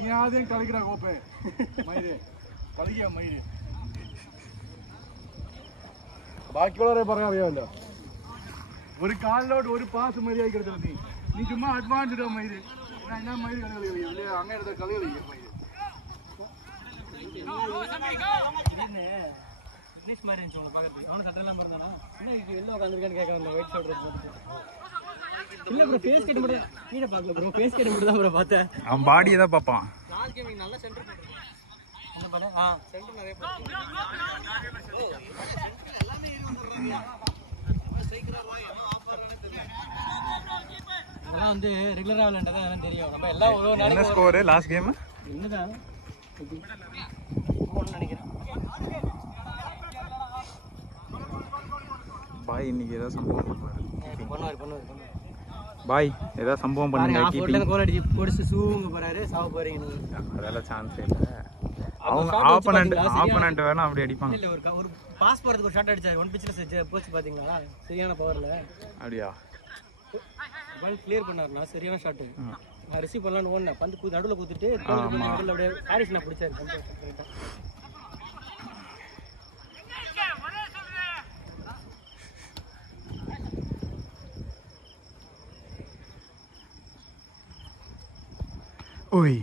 நீ ஆதையும் கலைக்கிறா கோப்பை மயிறு கலைக்கியா மயிறு ബാക്കിയുള്ളവരെ പറയാൻ അറിയാമല്ലോ ഒരു കാലിലോട്ട് ഒരു പാസ് മര്യാദ എടുത്തത് നീ ചുമ്മാ അഡ്വാൻസ് ഇടാൻ മയില് എന്നാ മയില് കളി കളിക്കില്ലേ അങ്ങനത്തെ കളി കളിക്കും മയില് அவன் பாடியை தான் பார்ப்பான். இதெல்லாம் வந்து ரெகுலரா விளையாண்டா தான் தெரியும். நம்ம எல்லாம் ஒரு நாளைக்கு என்ன ஸ்கோர் லாஸ்ட் கேம்? என்னதான் நினைக்கிறேன். பாய் இன்னைக்கு ஏதாவது சம்பவம் பண்ணுவாரு. பாய் ஏதாவது சம்பவம் பண்ணுங்க. கீப்பிங் கோல் அடிச்சு போடிச்சு சூங்க போறாரு. சாவ போறீங்க. அதெல்லாம் சான்ஸே இல்ல. அவங்க ஆப்போனன்ட் வேணா அப்படி அடிப்பாங்க. இல்ல ஒரு பாஸ் போறதுக்கு ஒரு ஷாட் அடிச்சாரு. ஒன் பிட்ச்ல போச்சு பாத்தீங்களா? சரியான பவர்ல. அப்படியே பால் கிளியர் பண்ணாருனா சரியான ஷாட். நான் ரிசீவ் பண்ணலாம்னு ஓடுனேன். பந்து நடுவுல குத்திட்டு நடுவுல அப்படியே ஹாரிஸ்னா பிடிச்சாரு. கரெக்ட்டா. ஓய்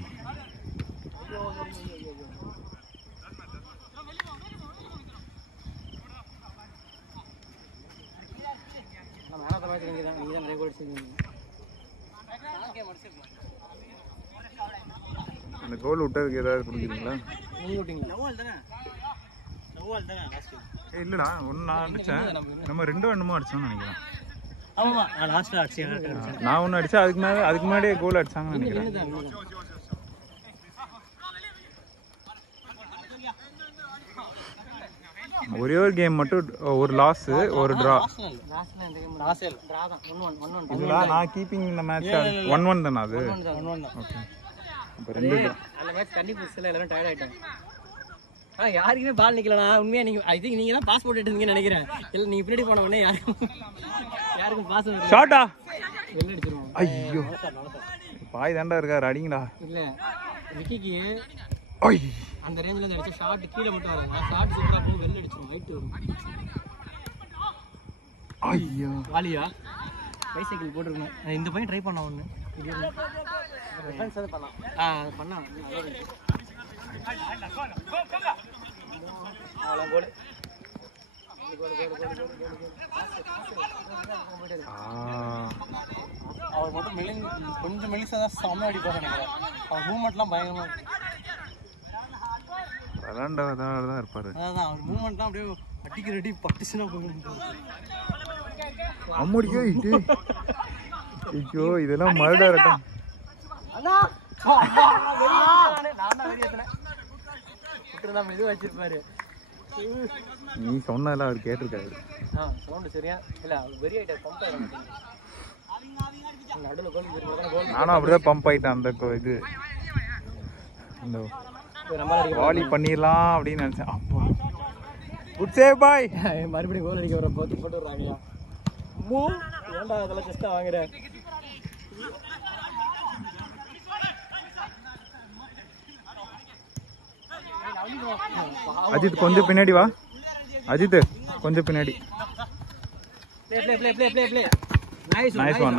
அந்த கோல் விட்டதுக்கு ஏதாவது கொடுக்குறீங்களா? இல்லடா ஒன்னு நான் அடிச்சேன். நம்ம ரெண்டோ என்னமோ அடிச்சோம்னு நினைக்கிறேன். நான் ஒன்னு அடிச்சா அதுக்கு முன்னாடியே கோல் அடிச்சாங்கன்னு நினைக்கிறேன். ஒரே ஒரு கேம் மட்டும் ஒரு லாஸ் ஒரு டிரா. இதுல நான் கீப்பிங் இந்த மேட்ச் 1-1 தானா அது? ஓகே. அப்ப ரெண்டு அந்த மேட்ச் தண்ணி புடிச்சல எல்லாரும் டயர்ட் ஆயிட்டாங்க. யாருக்குமே பால் நிக்கலனா உண்மையா நீங்க ஐ திங்க் நீங்க தான் பாஸ் போட்டு எடுத்தீங்கன்னு நினைக்கிறேன். இல்ல நீங்க பின்னாடி போன உடனே யாருக்கும் பாஸ் வரல. ஷாட்டா வெள்ள அடிச்சிரோம். ஐயோ பாய் தாண்டா இருக்காரு அடிங்கடா. இல்ல விக்கிக்கு ஐய் அந்த ரேஞ்சில இருந்து அடிச்ச ஷாட் கீழ மட்டும் வரல. ஷாட் சூப்பரா போய் வெள்ள அடிச்சிரோம். ஹைட் வரும். ஐயோ வாலியா பைசைக்கிள் போட்டுறணும். இந்த பையன் ட்ரை பண்ணா ஒண்ணு. டிஃபென்ஸ் அது பண்ணா. பண்ணா. கோல். அவர் மட்டும் கொஞ்சம் மெலிசா தான் செம்ம அடிப்பாரு நினைக்கிறேன். அவர் மூவ்மெண்ட்லாம் பயங்கரமா விளாண்டதான் இருப்பாரு. அதான் அவர் மூவ்மெண்ட்லாம் அப்படியே அடிக்கிற அடி பட்டுச்சுன்னா போகும். அம்முடியோ இது ஐயோ இதெல்லாம் மறுடாரட்டம். இது வச்சிருப்பாரு. நீ சொன்னதெல்லாம் அவர் கேட்டிருக்காரு. சவுண்ட் சரியா இல்ல வெரி ஆயிட்டாரு. பம்ப் ஆயிடும். நடுவுல கோல். நானும் அப்படிதான் பம்ப் ஆயிட்டேன். அந்த இது இந்த வாலி பண்ணிடலாம் அப்படின்னு நினைச்சேன். அப்போ குட் சேவ் பாய். மறுபடியும் கோல் அடிக்க வர போட்டு விடுறாங்க. ஏன்டா அதெல்லாம் ஜஸ்டா வாங்குற? அஜித் கொஞ்சம் பின்னாடி வா. அஜித் கொஞ்சம் பின்னாடி. ப்ளே. Nice one.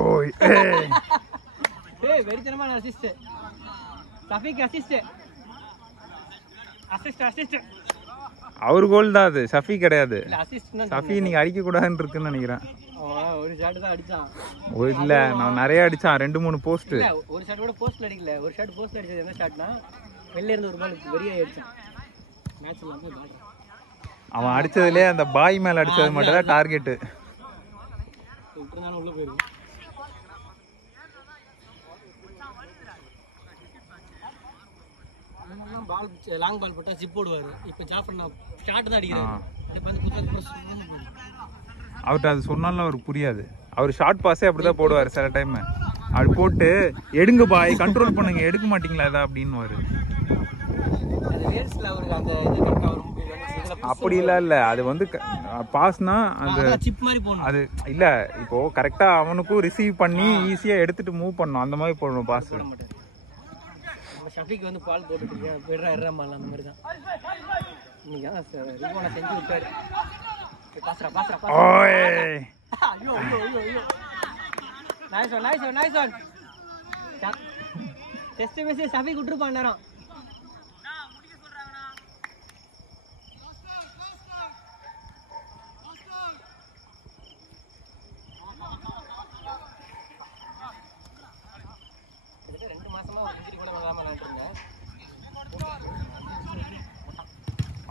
ஓய் ஏய் வெரித்தனமான அசிஸ்ட். சஃபீக் அசிஸ்ட். அவர் கோல் தான் அது. சஃபி கிடையாது. அசிஸ்ட் சஃபி நீங்க அடிக்க கூடாதுன்னு இருக்குன்னு நினைக்கிறேன். ஒரு ஷாட் தான் அடிச்சான். இல்ல நான் நிறைய அடிச்சான். 2-3 போஸ்ட். இல்ல ஒரு ஷாட் கூட போஸ்ட்ல அடிக்கல. ஒரு ஷாட் போஸ்ட்ல அடிச்சது என்ன ஷாட்னா வெளில இருந்து ஒரு பால் வெரியா அடிச்சான். மேட்ச்ல வந்து பால் அவன் அடிச்சதுலயே அந்த பாய் மேல அடிச்சது மட்டும் தான் டார்கெட். விட்டுறானே உள்ள போயிருக்கு. பால் லாங் பால் போட்டா ஜிப் போடுவாரு. இப்போ ஜாஃபர் நான் ஷாட் தான் அடிக்கிறாரு. இந்த பந்து குத்துறது அவர்கிட்ட அது சொன்னாலும் அவருக்கு புரியாது. அவர் ஷார்ட் பாஸே அப்படிதான் போடுவாரு சில டைம். அப்படி போட்டு எடுங்க பாய், கண்ட்ரோல் பண்ணுங்க, எடுக்க மாட்டீங்களா ஏதா அப்படின்னு வரு. அப்படிலாம் இல்லை, அது வந்து பாஸ்னா அந்த அது இல்லை. இப்போ கரெக்டா அவனுக்கும் ரிசீவ் பண்ணி ஈஸியா எடுத்துட்டு மூவ் பண்ணணும், அந்த மாதிரி போடணும் பாஸ். ஷஃபிக் வந்து பால் போட்டுட்டு போயிடுறா எறாமல் அந்த மாதிரி தான் இன்னைக்கு செஞ்சு விட்டாரு. Nice one nice one nice one. Test match Shafiq விட்டுருப்பான் நேரம்.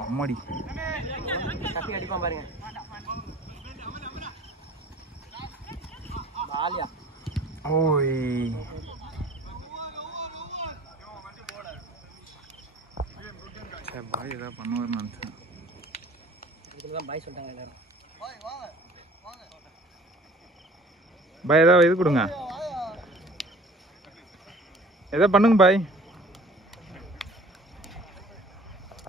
அம்மாடி ஷஃபிக் அடிப்பான் பாருங்க. பாலியா ஓய் பாய் ஏதாவது பண்ணுவார்னு நினச்சேன். இதுதான் பாய் சொல்லிட்டாங்க எல்லாரும். பாய் ஏதாவது இது கொடுங்க, எதாவது பண்ணுங்க பாய்.